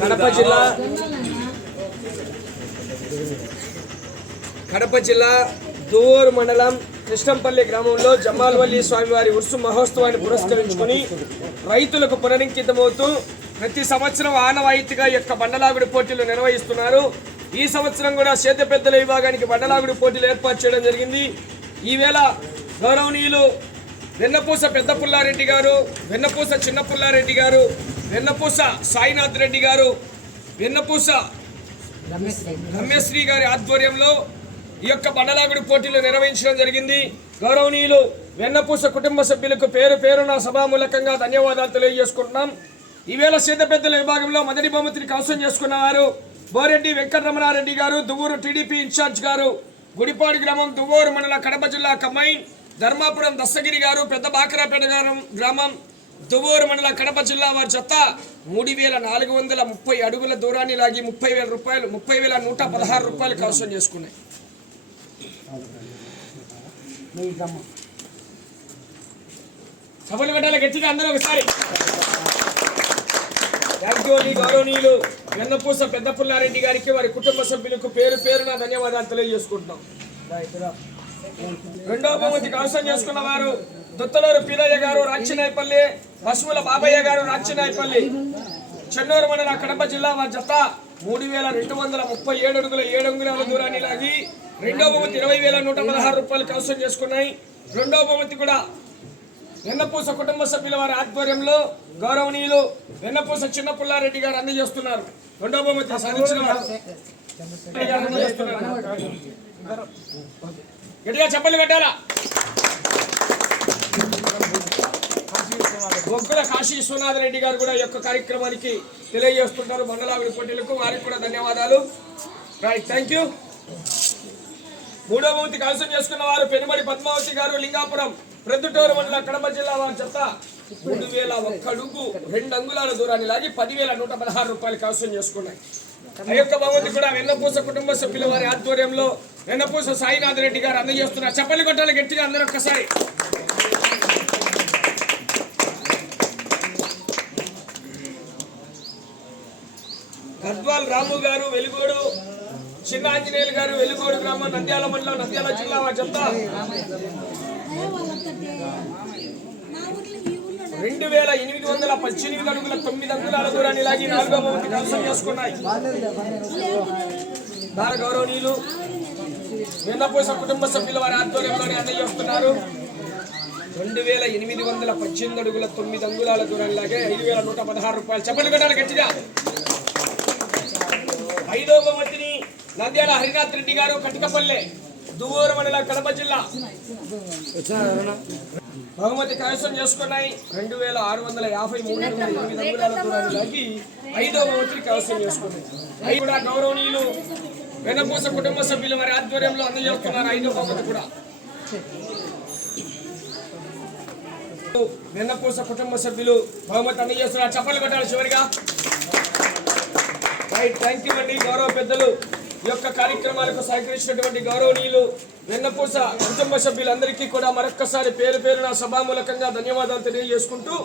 కడప జిల్లా. కడప జిల్లా దూర్ మండలం కృష్ణంపల్లి గ్రామంలో జమాల్వల్లి స్వామివారి ఉరుసు మహోత్సవాన్ని పురస్కరించుకుని రైతులకు పునరంకితమవుతూ ప్రతి సంవత్సరం ఆనవాయితీగా యొక్క బండలాగుడి పోటీలు నిర్వహిస్తున్నారు. ఈ సంవత్సరం కూడా సేద పెద్దల విభాగానికి బండలాగుడి పోటీలు ఏర్పాటు చేయడం జరిగింది. ఈవేళ గౌరవనీయులు వెన్నపూస పెద్ద పుల్లారెడ్డి గారు వెన్నపూస చిన్న పుల్లారెడ్డి గారు వెన్నపూస సాయినాథ్ రెడ్డి గారు వెన్నపూస రమ్యశ్రీ గారి ఆధ్వర్యంలో ఈ యొక్క బండలాగుడి పోటీలు నిర్వహించడం జరిగింది. గౌరవనీయులు వెన్నపూస కుటుంబ సభ్యులకు పేరు పేరున సభామూలకంగా ధన్యవాదాలు తెలియజేసుకుంటున్నాం. ఈవేళ సీత పెద్దల విభాగంలో మొదటి బహుమతిని కవసం చేసుకున్నవారు బోరెడ్డి వెంకటరమణారెడ్డి గారు దువ్వూరు టీడీపీ ఇన్ఛార్జ్ గారు గుడిపాడు గ్రామం దువ్వూరు మండల కడప జిల్లా కమ్మైన్ ధర్మాపురం దస్తగిరి గారు పెద్ద బాకరాపేట గారు గ్రామం దువ్వూరు మండల కడప జిల్లా వారి చెత్త మూడు వేల నాలుగు వందల ముప్పై అడుగుల దూరాన్ని లాగి ముప్పై వేల రూపాయలు ముప్పై వేల నూట పదహారు రూపాయలు కవసం చేసుకున్నాయి. సభలు పెట్టాలి గట్టిగా అందరూ ఒకసారి. థ్యాంక్ గౌరవనీయులు వెన్నపూస పెద్ద పుల్లారెడ్డి గారికి వారి కుటుంబ సభ్యులకు పేరు పేరున ధన్యవాదాలు తెలియజేసుకుంటున్నాం. రెండో బహుమతి కవసం చేసుకున్న వారు దుత్తలూరు పీలయ్య గారు రాచినాయపల్లి పశువుల బాబయ్య గారు రాచినాయపల్లి. చెన్నూరు మండల కడప జిల్లా వారి జత మూడు వేల రెండు వందల ముప్పై ఏడు అడుగుల ఏడు అంగుళాల దూరాన్ని లాగి రెండో బహుమతి ఇరవై వేల నూట పదహారు రూపాయలు కవసం చేసుకున్నాయి. రెండో బహుమతి కూడా వెన్నపూస కుటుంబ సభ్యుల వారి ఆధ్వర్యంలో గౌరవనీయులు వెన్నపూస చిన్నపుల్లారెడ్డి గారు అందజేస్తున్నారు. రెండో బహుమతి సాధించిన వారు. అందజేస్తున్నారు. గట్టిగా చెప్పలు పెట్టాలా? బొగ్గుల కాశీ విశ్వనాథ్ రెడ్డి గారు కూడా యొక్క కార్యక్రమానికి తెలియజేస్తుంటారు. మండలావిడి పోటీలకు వారికి కూడా ధన్యవాదాలు. రైట్ థ్యాంక్ యూ మూడో బహుమతి కలసం చేసుకున్న వారు పెనుమడి పద్మావతి గారు లింగాపురం ప్రొద్దుటూరు మండల కడప జిల్లా వారి చెత్త మూడు వేల ఒక్క అడుగు రెండు అంగుళాల దూరాన్ని లాగి పదివేల నూట పదహారు రూపాయలు కలసం చేసుకున్నాయి. ఆ యొక్క కూడా వెన్నపూస కుటుంబ సభ్యుల వారి ఆధ్వర్యంలో వెన్నపూస సాయినాథ్ రెడ్డి గారు అందజేస్తున్నారు చెప్పలు కొట్టాలి గట్టిగా అందరూ ఒక్కసారి. గద్వాల్ రాము గారు వెలుగోడు చిన్న ఆంజనేయులు గారు వెలుగోడు గ్రామం నంద్యాల మండలం నంద్యాల జిల్లా చెప్తా. రెండు వేల ఎనిమిది వందల పద్దెనిమిది అడుగుల తొమ్మిది అంగుళాల దూరాన్ని లాగి నాలుగో భవంతి కలసం చేసుకున్నాయి. దాని గౌరవనీయులు వెన్నపూస కుటుంబ సభ్యుల వారి ఆధ్వర్యంలోనే అందజేస్తున్నారు రెండు వేల ఎనిమిది వందల పద్దెనిమిది అడుగుల తొమ్మిది అంగుళాల దూరాన్ని లాగే ఐదు వేల నూట పదహారు రూపాయలు చెప్పలు కట్టాలి గట్టిగా. ఐదో భవంతిని నంద్యాల హరినాథ్ రెడ్డి గారు కటికపల్లె దువ్వూరు మండల కడప జిల్లా. బహుమతి కైవసం చేసుకున్నాయి. రెండు వేల ఆరు వందల యాభై మూడు నుండి ఐదో బహుమతిని కైవసం చేసుకున్నాయి. అవి కూడా గౌరవనీయులు వెనపూస కుటుంబ సభ్యులు వారి ఆధ్వర్యంలో అందజేస్తున్నారు ఐదో బహుమతి కూడా. వెన్నపూస కుటుంబ సభ్యులు బహుమతి అందజేస్తున్నారు. చప్పట్లు కొట్టాలి చివరిగా. రైట్ థ్యాంక్ యూ అండి. గౌరవ పెద్దలు. యొక్క కార్యక్రమాలకు సహకరించినటువంటి గౌరవనీయులు వెన్నపూస కుటుంబ సభ్యులందరికీ కూడా మరొక్కసారి పేరు పేరున సభామూలకంగా ధన్యవాదాలు తెలియజేసుకుంటూ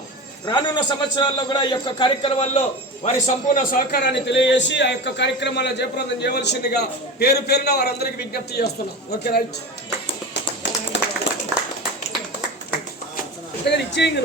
రానున్న సంవత్సరాల్లో కూడా ఈ యొక్క కార్యక్రమాల్లో వారి సంపూర్ణ సహకారాన్ని తెలియజేసి ఆ యొక్క కార్యక్రమాలను జయప్రదం చేయవలసిందిగా పేరు పేరున వారందరికీ విజ్ఞప్తి చేస్తున్నాం. Okay right. ఇచ్చేయండి